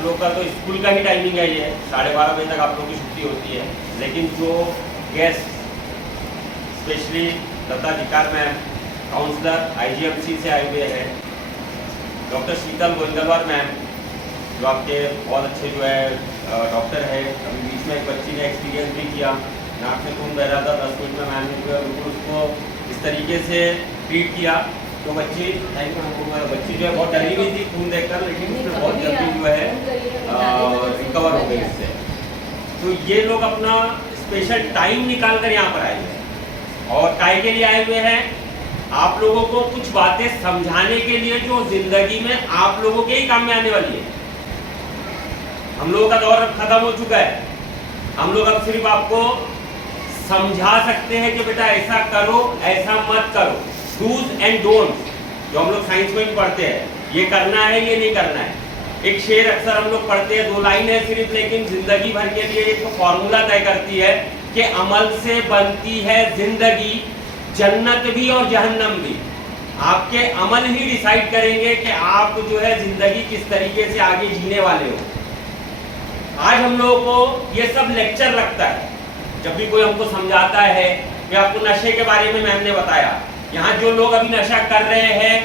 आप लोग का तो स्कूल का ही टाइमिंग है, ये 12:30 बजे तक आप लोग की छुट्टी होती है। लेकिन जो गेस्ट स्पेशली लता जिकार मैम, काउंसलर IGMC से आए हुए हैं, डॉक्टर शीतल गोविंदलवार मैम जो आपके बहुत अच्छे जो है डॉक्टर है। अभी बीच में एक बच्ची ने एक्सपीरियंस भी किया, नाक से खून बह रहा था, 10 मिनट में मैम ने जो है बिल्कुल उसको इस तरीके से ट्रीट किया। तो बच्ची बच्ची जो है बहुत डरी हुई थी खून देखकर, लेकिन उसमें बहुत जल्दी जो है रिकवर हो गई इससे। तो ये लोग अपना स्पेशल टाइम निकाल कर यहाँ पर आए हुए हैं और काय के लिए आए हुए हैं, आप लोगों को कुछ बातें समझाने के लिए जो जिंदगी में आप लोगों के ही काम में आने वाली है। हम लोगों का दौर अब खत्म हो चुका है, हम लोग अब सिर्फ आपको समझा सकते हैं कि बेटा ऐसा करो, ऐसा मत करो, डूज एंड डोंट्स, जो हम लोग साइंस में भी पढ़ते हैं, ये करना है, ये नहीं करना है। एक शेर अक्सर हम लोग पढ़ते हैं, 2 लाइन है सिर्फ, लेकिन जिंदगी भर के लिए एक फॉर्मूला तय करती है कि अमल से बनती है जिंदगी, जन्नत भी और जहन्नम भी। आपके अमल ही डिसाइड करेंगे कि आप जो है जिंदगी किस तरीके से आगे जीने वाले हो। आज हम लोगों को ये सब लेक्चर लगता है, जब भी कोई हमको समझाता है कि आपको नशे के बारे में मैम ने बताया, यहाँ जो लोग अभी नशा कर रहे हैं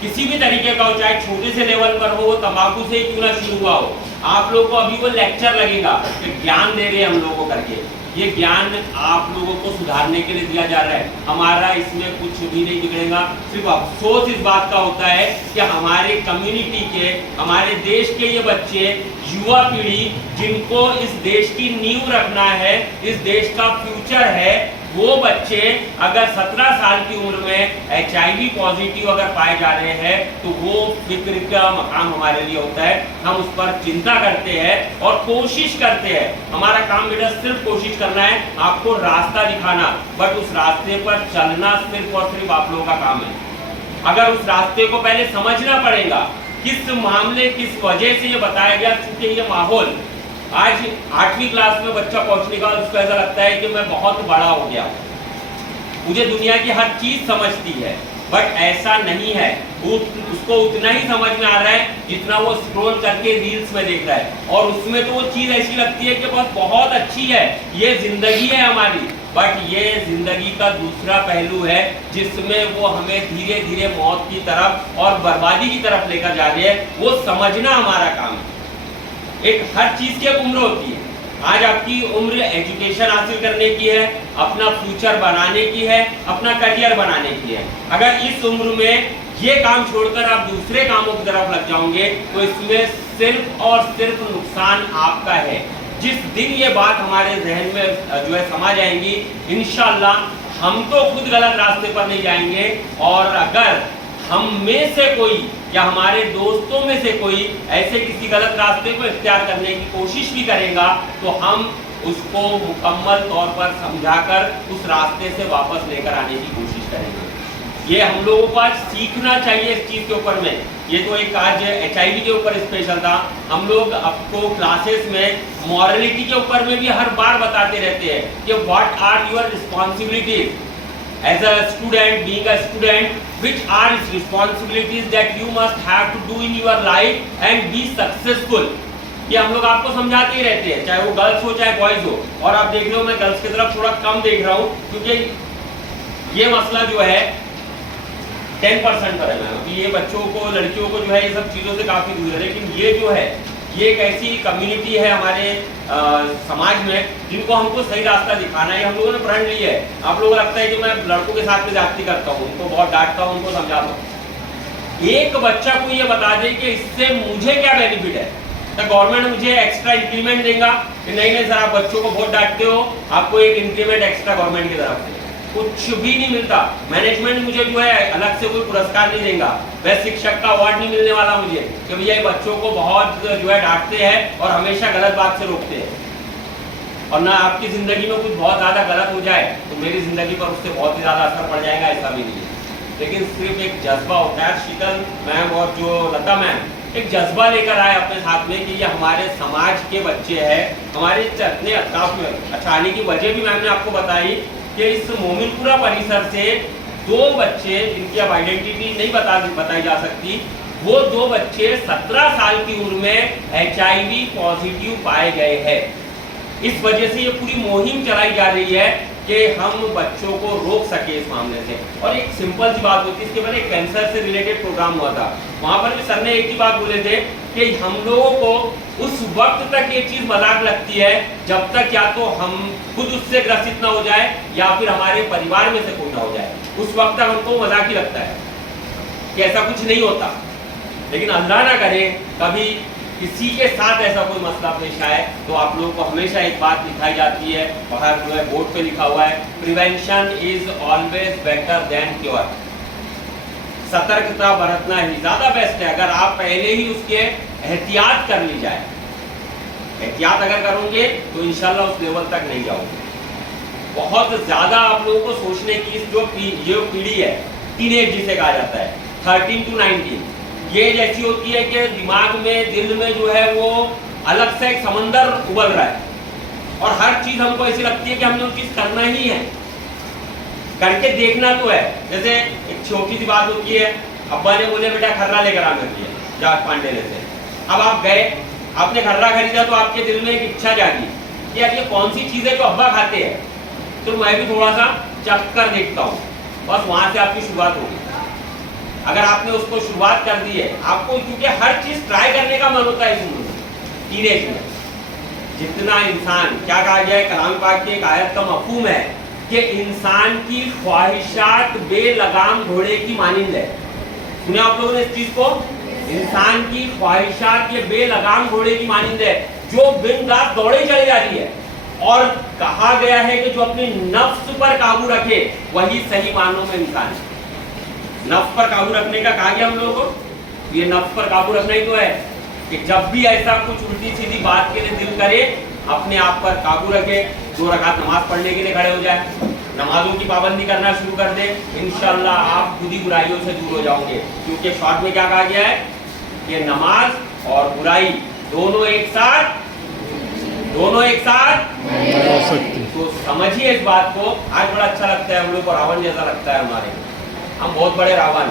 किसी भी तरीके का हो, चाहे छोटे से लेवल पर हो, तंबाकू से ही क्यों ना शुरू हुआ हो, आप लोगों को अभी वो लेक्चर लगेगा कि ज्ञान दे रहे हैं हम लोगों को करके। ये ज्ञान आप लोगों को सुधारने के लिए दिया जा रहा है, हमारा इसमें कुछ भी नहीं बिगड़ेगा। सिर्फ अफसोस इस बात का होता है कि हमारे कम्युनिटी के, हमारे देश के ये बच्चे, युवा पीढ़ी जिनको इस देश की नींव रखना है, इस देश का फ्यूचर है, वो बच्चे अगर 17 साल की उम्र में HIV पॉजिटिव अगर पाए जा रहे हैं तो वो फिक्र का मकाम हमारे लिए होता है। हम उस पर चिंता करते हैं और कोशिश करते हैं। हमारा काम बेटा सिर्फ कोशिश करना है, आपको रास्ता दिखाना, बट उस रास्ते पर चलना सिर्फ और सिर्फ आप लोगों का काम है। अगर उस रास्ते को पहले समझना पड़ेगा, किस मामले किस वजह से ये बताया गया, क्योंकि ये माहौल आज 8वीं क्लास में बच्चा पहुंचने का उसको ऐसा लगता है कि मैं बहुत बड़ा हो गया, मुझे दुनिया की हर चीज समझती है, बट ऐसा नहीं है। उसको उतना ही समझ में आ रहा है जितना वो स्क्रॉल करके रील्स में देख रहा है, और उसमें तो वो चीज ऐसी लगती है कि बस बहुत अच्छी है, ये जिंदगी है हमारी, बट ये जिंदगी का दूसरा पहलू है जिसमें वो हमें धीरे धीरे मौत की तरफ और बर्बादी की तरफ लेकर जा रही है। वो समझना हमारा काम है। एक हर चीज की एक उम्र होती है। आज आपकी उम्र एजुकेशन हासिल करने की है, अपना फ्यूचर बनाने की है, अपना करियर बनाने की है। अगर इस उम्र में ये काम छोड़कर आप दूसरे कामों की तरफ लग जाओगे तो इसमें सिर्फ और सिर्फ नुकसान आपका है। जिस दिन ये बात हमारे जहन में जो है समा जाएंगी, इंशाल्लाह हम तो खुद गलत रास्ते पर नहीं जाएंगे, और अगर हम में से कोई या हमारे दोस्तों में से कोई ऐसे किसी गलत रास्ते को इख्तियार करने की कोशिश भी करेगा तो हम उसको मुकम्मल तौर पर समझाकर उस रास्ते से वापस लेकर आने की कोशिश करेंगे। ये हम लोगों को आज सीखना चाहिए इस चीज़ के ऊपर में। ये तो एक आज HIV के ऊपर स्पेशल था, हम लोग आपको क्लासेस में मॉरलिटी के ऊपर में भी हर बार बताते रहते हैं कि what are your responsibilities as a student, being a student, which are its responsibilities that you must have to do in your life and be successful। ये हम लोग आपको समझाते ही रहते हैं, चाहे वो गर्ल्स हो चाहे बॉयज हो। और आप देख रहे हो मैं गर्ल्स की तरफ थोड़ा कम देख रहा हूँ, क्योंकि ये मसला जो है 10% पर है मैम। अभी ये बच्चों को, लड़कियों को जो है ये सब चीज़ों से काफ़ी दूर है, लेकिन ये जो है ये एक ऐसी कम्युनिटी है हमारे समाज में जिनको हमको सही रास्ता दिखाना है। हम लोगों ने प्रण लिया है। आप लोगों को लगता है कि मैं लड़कों के साथ में ज्यादती करता हूँ, उनको बहुत डांटता हूँ, उनको समझाता हूँ। एक बच्चा को ये बता दे कि इससे मुझे क्या बेनिफिट है, तो गवर्नमेंट मुझे एक्स्ट्रा इंक्रीमेंट देगा कि नहीं नहीं सर आप बच्चों को बहुत डांटते हो, आपको एक इंक्रीमेंट एक्स्ट्रा गवर्नमेंट की तरफ से कुछ भी नहीं मिलता। मैनेजमेंट मुझे जो है अलग से कोई पुरस्कार नहीं देगा, बेस्ट शिक्षक का अवार्ड नहीं मिलने वाला मुझे कि भैया बच्चों को बहुत जो है डांटते हैं और हमेशा गलत बात से रोकते हैं, और ना आपकी जिंदगी में कुछ बहुत ज़्यादा गलत हो जाए तो मेरी जिंदगी पर उससे बहुत ही ज़्यादा असर पड़ जाएगा, ऐसा भी नहीं है। लेकिन सिर्फ एक जज्बा होता है। शीतल मैम और जो लता मैम एक जज्बा लेकर आए अपने साथ में कि ये हमारे समाज के बच्चे हैं, हमारे इतने अताफ में। अच्छा, आने की वजह भी मैम ने आपको बताई कि इस मोमिनपुरा परिसर से 2 बच्चे जिनकी अब आइडेंटिटी नहीं बताई जा सकती, वो 2 बच्चे 17 साल की उम्र में HIV पॉजिटिव पाए गए हैं। इस वजह से ये पूरी मुहिम चलाई जा रही है कि हम बच्चों को रोक सके इस मामले से। और एक सिंपल सी बात होती है, इसके पहले कैंसर से रिलेटेड प्रोग्राम हुआ था, वहां पर भी सर ने एक ही बात बोले थे कि हम लोगों को उस वक्त तक ये चीज मजाक लगती है जब तक या तो हम खुद उससे ग्रसित ना हो जाए या फिर हमारे परिवार में से कोई ना हो जाए, उस वक्त तक हमको मजाक ही लगता है कि ऐसा कुछ नहीं होता। लेकिन अल्लाह ना करे कभी किसी के साथ ऐसा कोई मसला पेश आए तो आप लोगों को हमेशा एक बात दिखाई जाती है, बाहर जो है बोर्ड पे लिखा हुआ है, prevention is always better than cure. सतर्कता बरतना ही ज्यादा बेस्ट है। अगर आप पहले ही उसके एहतियात कर ली जाए, एहतियात अगर करोगे तो इंशाल्लाह उस लेवल तक नहीं जाओगे। बहुत ज्यादा आप लोगों को सोचने की जो पीढ़ी है, टीनेज जिसे कहा जाता है, 13 to 19, ये जैसी होती है कि दिमाग में, दिल में जो है वो अलग से एक समंदर उबल रहा है और हर चीज हमको ऐसी लगती है कि हमने वो चीज करना ही है, करके देखना तो है। जैसे एक छोटी सी बात होती है, अब्बा ने बोले बेटा खर्रा लेकर आ मेरे लिए जाट पांडेले से। अब आप गए, आपने खर्रा खरीदा तो आपके दिल में एक इच्छा जागी कि यार ये कौन सी चीज है जो अब्बा खाते हैं, तो मैं भी थोड़ा सा चख कर देखता हूँ। बस वहां से आपकी शुरुआत होगी। अगर आपने उसको शुरुआत कर दी है, आपको क्योंकि हर चीज ट्राई करने का मन होता है इस उम्र में, टीनेज में। जितना इंसान, क्या कहा गया है कलाम पाक की एक आयत का मफहूम है कि इंसान की ख्वाहिशात बेलगाम घोड़े की मानिंद है। सुने आप लोगों ने इस चीज को? इंसान की ख्वाहिशात ये बेलगाम घोड़े की मानिंद है जो दिन रात दौड़े चली जा रही है। और कहा गया है कि जो अपने नफ्स पर काबू रखे वही सही मानों में इंसान है। नफ्स पर काबू रखने का कहा गया हम लोगों को, ये नफ्स पर काबू रखना ही तो है कि जब भी ऐसा कुछ उल्टी सीधी बात के लिए दिल करे, अपने आप पर काबू रखे, 2 रकात नमाज पढ़ने के लिए खड़े हो जाए, नमाजों की पाबंदी करना शुरू कर दे, इंशाल्लाह आप खुद ही बुराइयों से दूर हो जाओगे। क्योंकि शॉर्ट में क्या कहा गया है कि नमाज और बुराई दोनों एक साथ तो समझिए इस बात को। आज बड़ा अच्छा लगता है हम लोग को, रावण जैसा लगता है हमारे, हम बहुत बड़े रावण।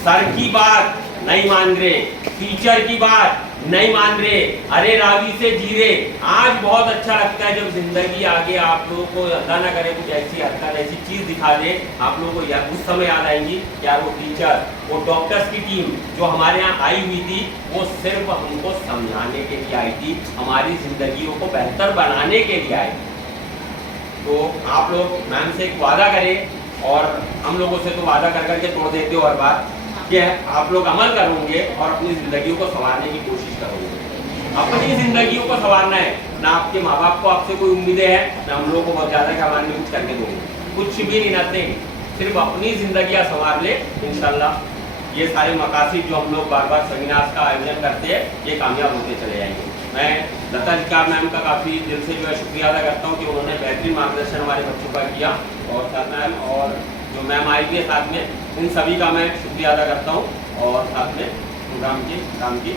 सर की बात नहीं मान रहे, टीचर की बात नहीं मान रहे, अरे रावी से जी रहे। आज बहुत अच्छा लगता है जब जिंदगी आगे आप लोगों को अल्लाह ना करे कुछ ऐसी हरकत, ऐसी चीज दिखा दे, आप लोगों को यार उस समय याद आएंगी यार वो टीचर, वो डॉक्टर्स की टीम जो हमारे यहाँ आई हुई थी, वो सिर्फ हमको समझाने के लिए आई थी, हमारी जिंदगियों को बेहतर बनाने के लिए आई। तो आप लोग मैम से एक वादा करें, और हम लोगों से तो वादा कर करके तोड़ देते हो हर बार, कि आप लोग अमल करोगे और अपनी जिंदगियों को संवारने की कोशिश करोगे। अपनी जिंदगियों को संवारना है, ना आपके माँ बाप को आपसे कोई उम्मीदें हैं, ना हम लोगों को बहुत ज्यादा कि हमारे लिए कुछ करके दोगे, कुछ भी नहीं, नथिंग। सिर्फ अपनी जिंदगियां संवार ले, इंशाल्लाह ये सारे मकासद जो हम लोग बार बार सेमिनार्स का आयोजन करते हैं ये कामयाब होते चले जाएंगे। मैं लता जिकार मैम का काफ़ी दिल से जो है शुक्रिया अदा करता हूँ कि उन्होंने बेहतरीन मार्गदर्शन हमारे बच्चों का किया, और साथ मैम और जो मैम आई हुई है साथ में, इन सभी का मैं शुक्रिया अदा करता हूँ, और साथ में प्रोग्राम की